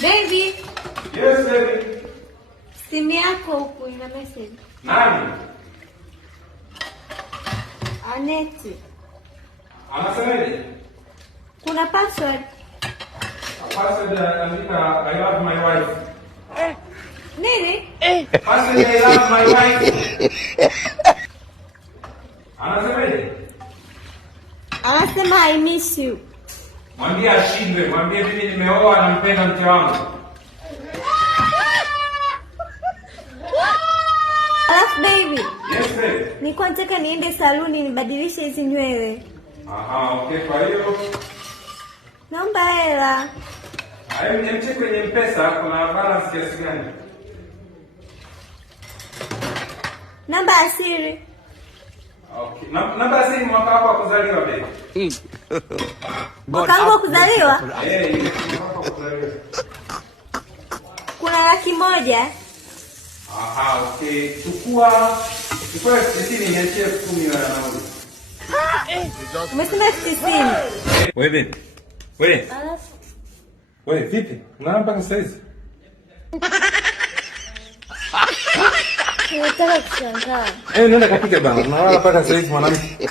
Baby. Yes, baby. Simu yako huku ina message. Nani? Aneti. Anasemaje? Kuna password. Password andika I love my wife. Nini? Password I love my wife. Anasemaje? Anasema I miss you. Mwambie ashindwe, mwambie mimi nimeoa na mpenda mke wangu. Alafu baby. Yes, baby. Nilikuwa nataka niende saluni nibadilishe hizi nywele. Aha, okay, kwa hiyo Naomba hela. hayo niamche kwenye M-Pesa kuna balance kiasi gani? Namba ya siri. Okay. Namba ya simu mwaka wako wa kuzaliwa baby. Mwaka wangu wa kuzaliwa? Eh, mwaka wa kuzaliwa. Kuna 100,000. Aha, okay. Chukua 60 niachie 10 na nauli. Umesema 90. Wewe. Wewe. Alafu Wewe vipi? Unaona mpaka sasa hizi? nataka kushangaa. Nenda kapike bana. Unaona mpaka sasa hizi mwanamke.